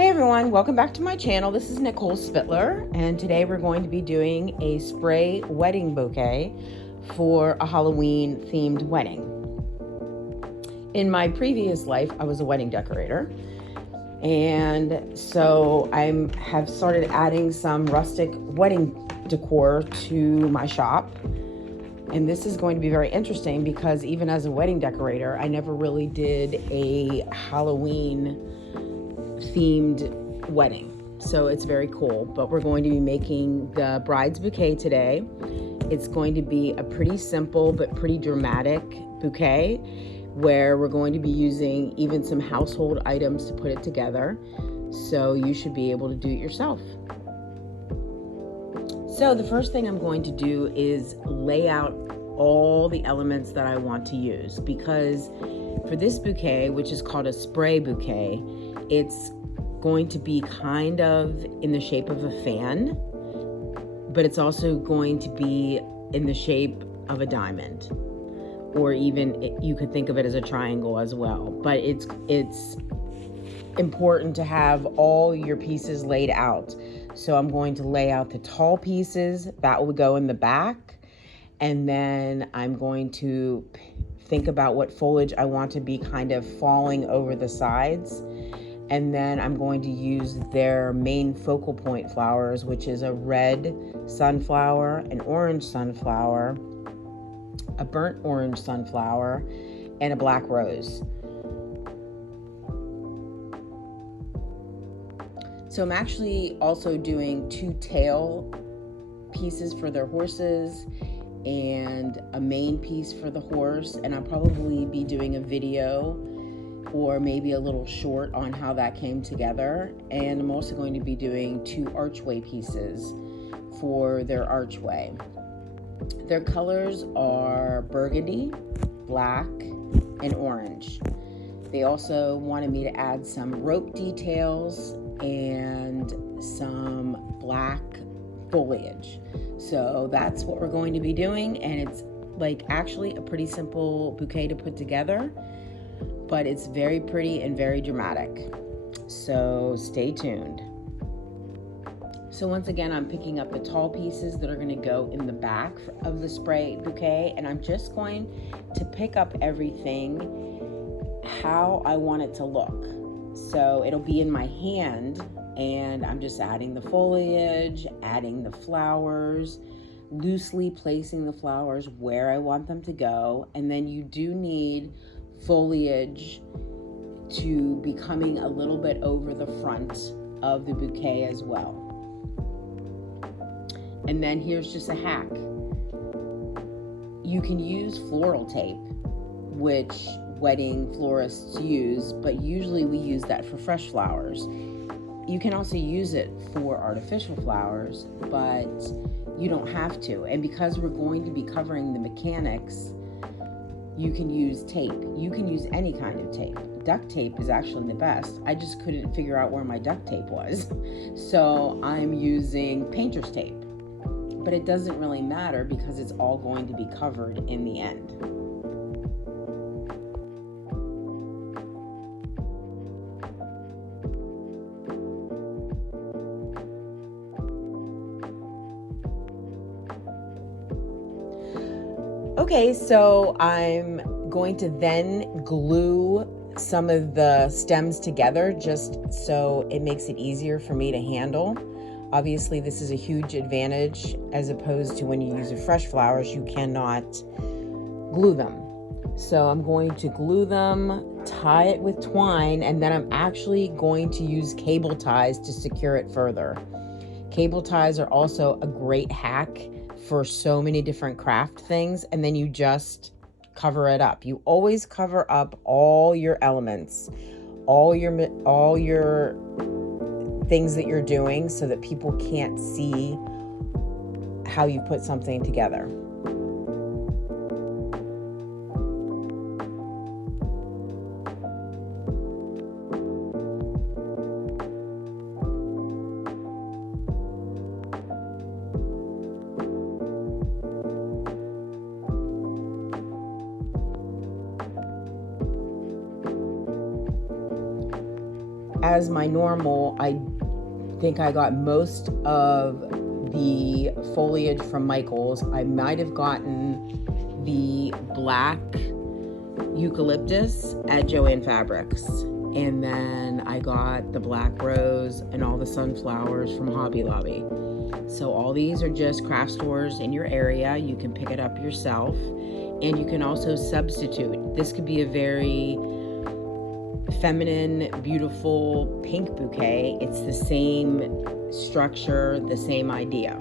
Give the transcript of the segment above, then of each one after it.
Hey everyone, welcome back to my channel. This is Nicole Spitler, and today we're going to be doing a spray wedding bouquet for a Halloween themed wedding. In my previous life, I was a wedding decorator, and so I have started adding some rustic wedding decor to my shop. And this is going to be very interesting because even as a wedding decorator, I never really did a Halloween themed wedding, so it's very cool. But we're going to be making the bride's bouquet today. It's going to be a pretty simple but pretty dramatic bouquet where we're going to be using even some household items to put it together, so you should be able to do it yourself. So the first thing I'm going to do is lay out all the elements that I want to use, because for this bouquet, which is called a spray bouquet, it's going to be kind of in the shape of a fan, but it's also going to be in the shape of a diamond, or even you could think of it as a triangle as well. But it's important to have all your pieces laid out. So I'm going to lay out the tall pieces that will go in the back, and then I'm going to think about what foliage I want to be kind of falling over the sides. And then I'm going to use their main focal point flowers, which is a red sunflower, an orange sunflower, a burnt orange sunflower, and a black rose. So I'm actually also doing two tail pieces for their horses and a main piece for the horse, and I'll probably be doing a video or maybe a little short on how that came together. And I'm also going to be doing two archway pieces for their archway. Their colors are burgundy, black, and orange. They also wanted me to add some rope details and some black foliage. So that's what we're going to be doing, and it's like actually a pretty simple bouquet to put together, but it's very pretty and very dramatic. So stay tuned. So once again, I'm picking up the tall pieces that are going to go in the back of the spray bouquet, and I'm just going to pick up everything how I want it to look. So it'll be in my hand, and I'm just adding the foliage, adding the flowers, loosely placing the flowers where I want them to go. And then you do need foliage to be coming a little bit over the front of the bouquet as well. And then here's just a hack. You can use floral tape, which wedding florists use, but usually we use that for fresh flowers. You can also use it for artificial flowers, but you don't have to. And because we're going to be covering the mechanics, you can use tape. You can use any kind of tape. Duct tape is actually the best. I just couldn't figure out where my duct tape was. So I'm using painter's tape. But it doesn't really matter because it's all going to be covered in the end. Okay, so I'm going to then glue some of the stems together just so it makes it easier for me to handle. Obviously, this is a huge advantage as opposed to when you use fresh flowers, you cannot glue them. So I'm going to glue them, tie it with twine, and then I'm actually going to use cable ties to secure it further. Cable ties are also a great hack for so many different craft things, and then you just cover it up. You always cover up all your elements, all your things that you're doing, so that people can't see how you put something together. as my normal, I think I got most of the foliage from Michael's. I might have gotten the black eucalyptus at Joann Fabrics, and then I got the black rose and all the sunflowers from Hobby Lobby. So all these are just craft stores in your area. You can pick it up yourself, and you can also substitute. This could be a very feminine, beautiful pink bouquet. It's the same structure, the same idea.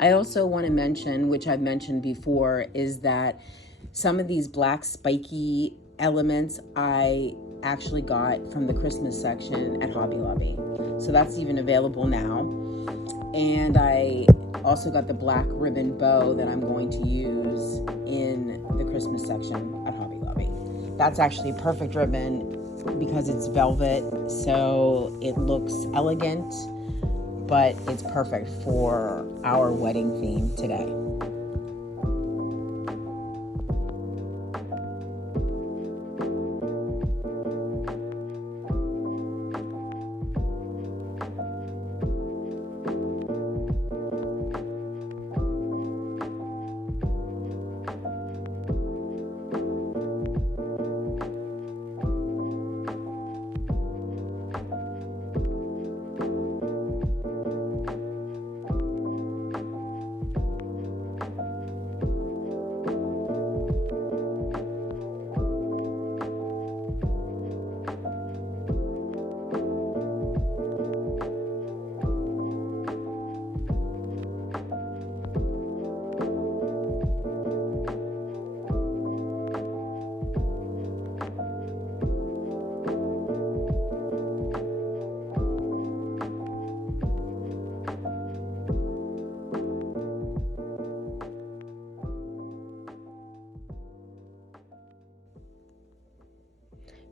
I also want to mention, which I've mentioned before, is that some of these black spiky elements I actually got from the Christmas section at Hobby Lobby. So that's even available now. And I also got the black ribbon bow that I'm going to use in the Christmas section at Hobby Lobby. That's actually perfect ribbon because it's velvet, so it looks elegant, but it's perfect for our wedding theme today.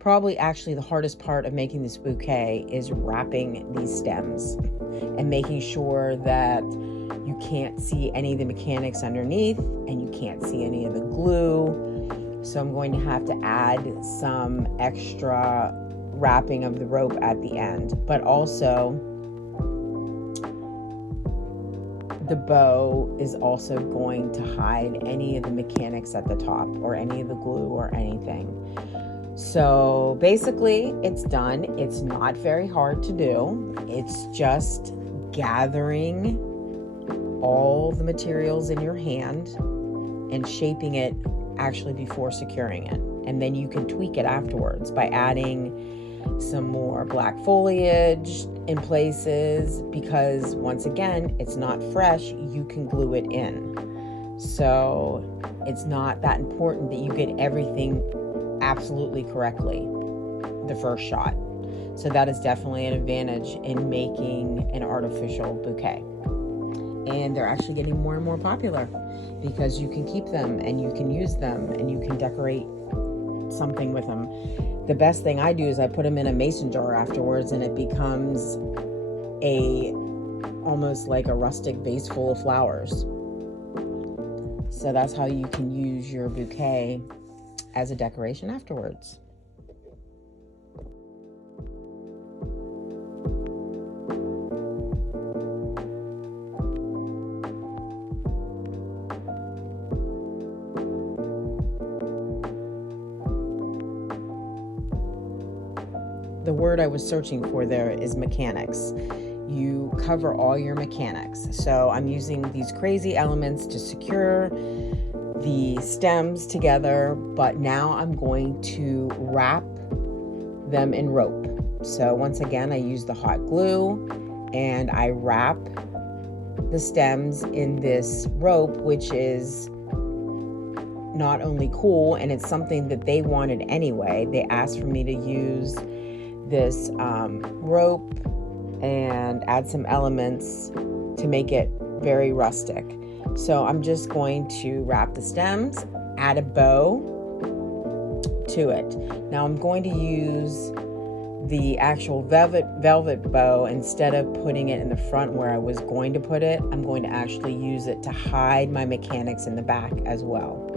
Probably actually the hardest part of making this bouquet is wrapping these stems and making sure that you can't see any of the mechanics underneath and you can't see any of the glue. So I'm going to have to add some extra wrapping of the rope at the end, but also the bow is also going to hide any of the mechanics at the top or any of the glue or anything. So basically it's done. It's not very hard to do. It's just gathering all the materials in your hand and shaping it actually before securing it. And then you can tweak it afterwards by adding some more black foliage in places, because once again, it's not fresh. You can glue it in. So it's not that important that you get everything absolutely correctly the first shot. So that is definitely an advantage in making an artificial bouquet. And they're actually getting more and more popular because you can keep them and you can use them and you can decorate something with them. The best thing I do is I put them in a mason jar afterwards, and it becomes almost like a rustic vase full of flowers. So that's how you can use your bouquet as a decoration afterwards. The word I was searching for there is mechanics. You cover all your mechanics. So I'm using these crazy elements to secure the stems together, but now I'm going to wrap them in rope. So once again, I use the hot glue and I wrap the stems in this rope, which is not only cool, and it's something that they wanted anyway. They asked for me to use this rope and add some elements to make it very rustic. So I'm just going to wrap the stems, add a bow to it. Now I'm going to use the actual velvet bow. Instead of putting it in the front where I was going to put it, I'm going to actually use it to hide my mechanics in the back as well.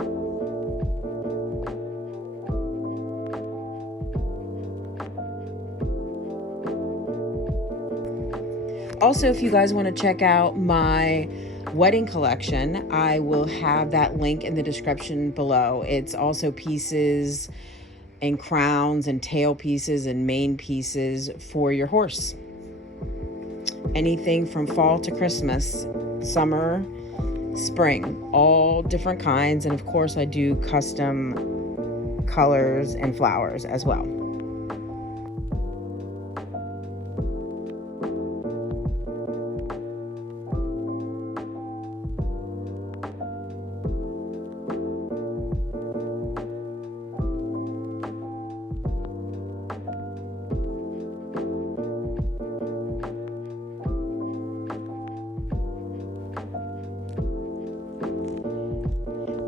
Also, if you guys want to check out my wedding collection, I will have that link in the description below. It's also pieces and crowns and tail pieces and mane pieces for your horse. Anything from fall to Christmas, summer, spring, all different kinds. And of course I do custom colors and flowers as well.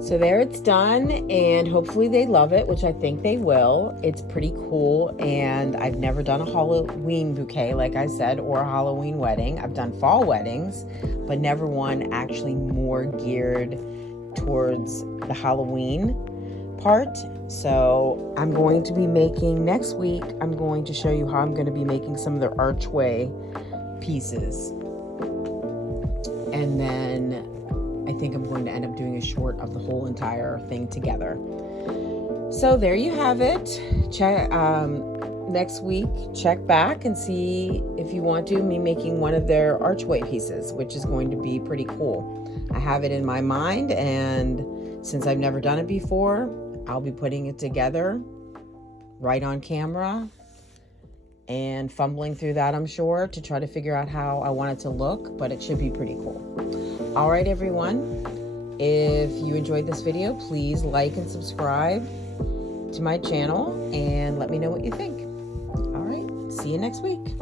So there it's done, and hopefully they love it, which I think they will. It's pretty cool, and I've never done a Halloween bouquet, like I said, or a Halloween wedding. I've done fall weddings, but never one actually more geared towards the Halloween part. So I'm going to be making, next week, I'm going to show you how I'm going to be making some of the archway pieces. And then I think I'm going to end up doing a short of the whole entire thing together. So there you have it. Check next week, check back and see if you want to me making one of their archway pieces, which is going to be pretty cool. I have it in my mind, and since I've never done it before, I'll be putting it together right on camera and fumbling through that, I'm sure, to try to figure out how I want it to look, but it should be pretty cool. All right, everyone, if you enjoyed this video, please like and subscribe to my channel and let me know what you think. All right, see you next week.